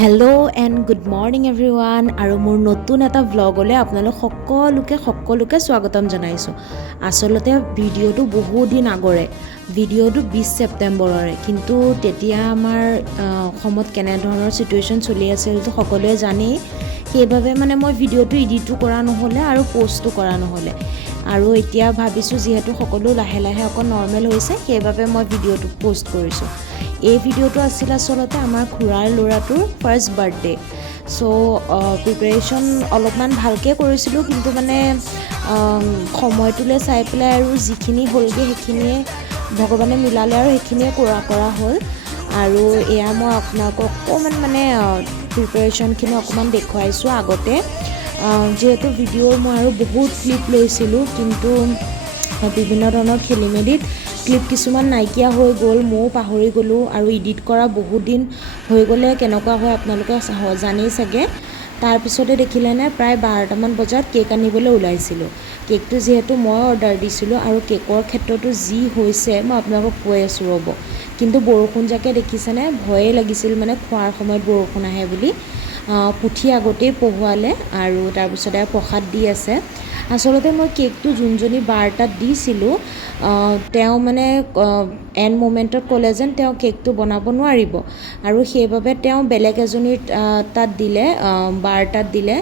Hello' and good morning everyone আৰু মোৰ নতুন এটা ভ্লগলৈ আপোনালোক সকলোকে স্বাগতম জনাইছোঁ। আচলতে ভিডিঅ'টো বহুত দিন আগৰে, ভিডিঅ'টো 20 ছেপ্টেম্বৰৰে, কিন্তু তেতিয়া আমাৰ অসমত কেনেধৰণৰ ছিটুৱেশ্যন চলি আছিল সেইটো সকলোৱে জানেই। সেইবাবে মানে মই ভিডিঅ'টো এডিটো কৰা নহ'লে আৰু পষ্টো কৰা নহ'লে, আৰু এতিয়া ভাবিছোঁ যিহেতু সকলো লাহে লাহে অকণ নৰ্মেল হৈছে, সেইবাবে মই ভিডিঅ'টো পষ্ট কৰিছোঁ। এই ভিডিঅ'টো আছিল আচলতে আমাৰ খুৰাৰ ল'ৰাটোৰ ফাৰ্ষ্ট বাৰ্থডে'। চ' প্ৰিপেৰেশ্যন অলপমান ভালকৈ কৰিছিলোঁ, কিন্তু মানে সময়টোলৈ চাই পেলাই আৰু যিখিনি হ'লগৈ সেইখিনিয়ে ভগৱানে মিলালে আৰু সেইখিনিয়ে কৰা হ'ল। আৰু এয়া মই আপোনালোকক অকণমান মানে প্ৰিপেৰেশ্যনখিনি অকণমান দেখুৱাইছোঁ আগতে, যিহেতু ভিডিঅ'ৰ মই আৰু বহুত ক্লিপ লৈছিলোঁ, কিন্তু বিভিন্ন ধৰণৰ খেলি মেলিত ক্লিপ কিছুমান নাইকিয়া হৈ গ'ল, ময়ো পাহৰি গ'লোঁ, আৰু এডিট কৰা বহুত দিন হৈ গ'লে কেনেকুৱা হয় আপোনালোকে জানেই চাগে। তাৰপিছতে দেখিলেনে প্ৰায় 12টামান বজাত কেক আনিবলৈ ওলাইছিলোঁ। কেকটো যিহেতু মই অৰ্ডাৰ দিছিলোঁ, আৰু কেকৰ ক্ষেত্ৰতো যি হৈছে মই আপোনালোকক কৈ আছোঁ ৰ'ব। কিন্তু বৰষুণ জাকে দেখিছেনে, ভয়ে লাগিছিল মানে খোৱাৰ সময়ত বৰষুণ আহে বুলি। পুঠি আগতেই পঢ়োৱালে, আৰু তাৰপিছতে প্ৰসাদ দি আছে। আচলতে মই কেকটো যোনজনী বাৰ তাত দিছিলোঁ, তেওঁ মানে এণ্ড মোমেণ্টত ক'লে যেন তেওঁ কেকটো বনাব নোৱাৰিব, আৰু সেইবাবে তেওঁ বেলেগ এজনীৰ তাত দিলে, বাৰ তাত দিলে।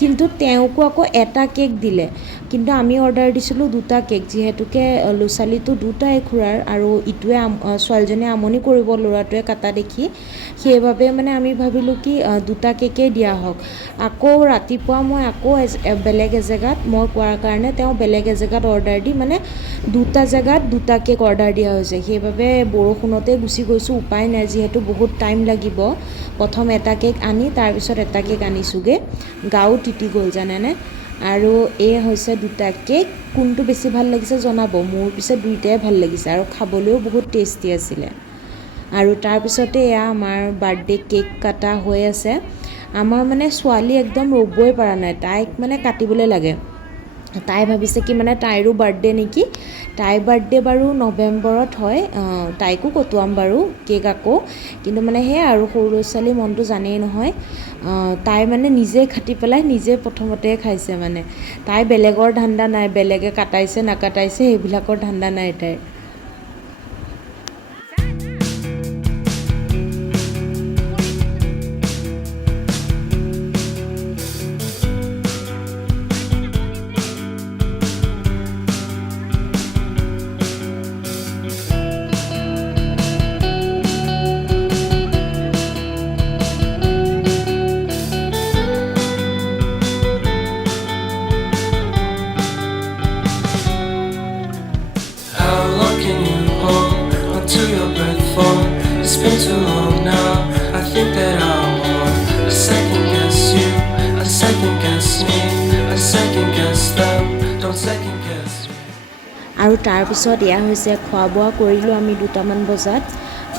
কিন্তু তেওঁকো আকৌ এটা কেক দিলে, কিন্তু আমি অৰ্ডাৰ দিছিলোঁ 2টা কেক, যিহেতুকে ল'ৰা ছোৱালীটো দুটাই খুৰাৰ, আৰু ইটোৱে ছোৱালীজনীয়ে আমনি কৰিব ল'ৰাটোৱে কাটা দেখি, সেইবাবে মানে আমি ভাবিলোঁ কি 2টা কেকেই দিয়া হওক। আকৌ ৰাতিপুৱা মই আকৌ বেলেগ এজেগাত মই কোৱাৰ কাৰণে তেওঁ বেলেগ এজেগাত অৰ্ডাৰ দি মানে 2টা জেগাত 2টা কেক অৰ্ডাৰ দিয়া হৈছে। সেইবাবে বৰষুণতে গুচি গৈছোঁ, উপায় নাই যিহেতু বহুত টাইম লাগিব। প্ৰথম এটা কেক আনি তাৰপিছত এটা কেক আনিছোঁগৈ, গাও তিতি গ'ল জানেনে। আৰু এই হৈছে 2টা কেক, কোনটো বেছি ভাল লাগিছে জনাব। মোৰ পিছে 2টাই ভাল লাগিছে, আৰু খাবলৈও বহুত টেষ্টি আছিলে। আৰু তাৰপিছতে এয়া আমাৰ বাৰ্থডে কেক কটা হৈ আছে। আমাৰ মানে ছোৱালী একদম ৰ'বই পৰা নাই, তাইক মানে কাটিবলৈ লাগে। তাই ভাবিছে কি মানে তাইৰো বাৰ্থডে নেকি। তাইৰ বাৰ্থডে বাৰু নৱেম্বৰত হয়, তাইকো কটোৱাম বাৰু কেক আকৌ, কিন্তু মানে সেয়া আৰু সৰু ল'ৰা ছোৱালীৰ মনটো জানেই নহয়। তাই মানে নিজে কাটি পেলাই নিজে প্ৰথমতে খাইছে মানে। তাই বেলেগৰ ধান্দা নাই, বেলেগে কাটাইছে নাকাটাইছে সেইবিলাকৰ ধান্দা নাই তাইৰ। To your breath for it's been too long now. I think that I'm on. I second guess you, I second guess me, I second guess them. Don't second guess me. আৰু তাৰপিছত এয়া হৈছে খোৱা বোৱা কৰিলোঁ আমি 2টামান বজাত।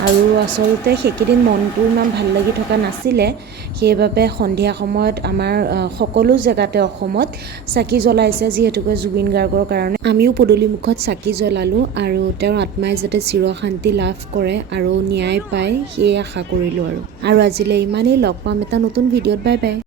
আৰু আচলতে সেইকেইদিন মনটো ইমান ভাল লাগি থকা নাছিলে, সেইবাবে সন্ধিয়া সময়ত আমাৰ সকলো জেগাতে অসমত চাকি জ্বলাইছে, যিহেতুকে জুবিন গাৰ্গৰ কাৰণে। আমিও পদূলিমুখত চাকি জ্বলালোঁ, আৰু তেওঁৰ আত্মাই যাতে চিৰশান্তি লাভ কৰে আৰু ন্যায় পায় সেয়ে আশা কৰিলোঁ। আৰু আজিলৈ ইমানেই, লগ পাম এটা নতুন ভিডিঅ'ত। Bye bye.